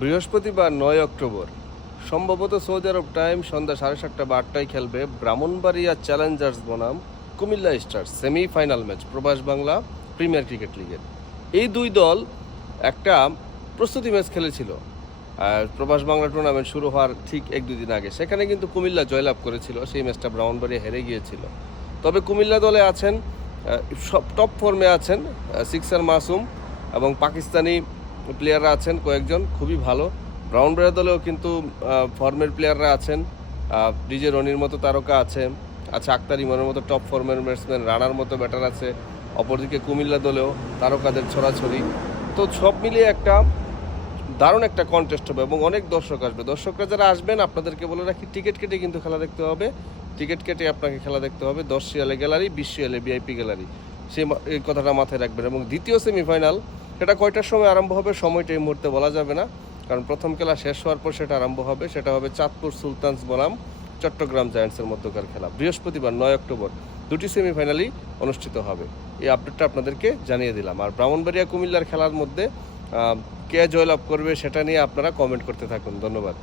বৃহস্পতিবার ৯ অক্টোবর সম্ভবত সৌদি আরব টাইম সন্ধ্যা 7:30 বা 8টায় খেলবে ব্রাহ্মণবাড়িয়া চ্যালেঞ্জার্স বনাম কুমিল্লা স্টার্স সেমিফাইনাল ম্যাচ প্রবাস বাংলা প্রিমিয়ার ক্রিকেট লিগের। এই দুই দল একটা প্রস্তুতি ম্যাচ খেলেছিল আর প্রবাস বাংলা টুর্নামেন্ট শুরু হওয়ার ঠিক 1-2 দিন আগে। সেখানে কিন্তু কুমিল্লা জয়লাভ করেছিল, সেই ম্যাচটা ব্রাহ্মণবাড়িয়া হেরে গিয়েছিল। তবে কুমিল্লা দলে আছেন সব টপ ফর্মে আছেন সিক্সার মাসুম এবং পাকিস্তানি প্লেয়াররা আছেন কয়েকজন খুবই ভালো। ব্রাউনবাড়িয়া দলেও কিন্তু ফর্মের প্লেয়াররা আছেন, ডিজে রনির মতো তারকা আছে, আক্তার ইমনের মতো টপ ফর্মের ব্যাটসম্যান, রানার মতো ব্যাটার আছে। অপরদিকে কুমিল্লা দলেও তারকাদের ছড়াছড়ি। তো সব মিলিয়ে একটা দারুণ একটা কন্টেস্ট হবে এবং অনেক দর্শক আসবে। দর্শকরা যারা আসবেন আপনাদেরকে বলে রাখি, টিকিট কেটে কিন্তু খেলা দেখতে হবে। টিকিট কেটে আপনাকে খেলা দেখতে হবে। 10 রিয়ালে গ্যালারি, 20 রিয়ালে ভিআইপি গ্যালারি, এই কথাটা মাথায় রাখবেন। এবং দ্বিতীয় সেমিফাইনাল সেটা কয়টার সময় আরম্ভ হবে সময়টা এই মুহূর্তে বলা যাবে না, কারণ প্রথম খেলা শেষ হওয়ার পর সেটা আরম্ভ হবে। সেটা হবে চাঁদপুর সুলতানস বনাম চট্টগ্রাম জায়ান্টসের মধ্যকার খেলা। বৃহস্পতিবার 9 অক্টোবর দুটি সেমিফাইনালই অনুষ্ঠিত হবে। এই আপডেটটা আপনাদেরকে জানিয়ে দিলাম। আর ব্রাহ্মণবাড়িয়া কুমিল্লার খেলার মধ্যে কে জয়লাভ করবে সেটা নিয়ে আপনারা কমেন্ট করতে থাকুন। ধন্যবাদ।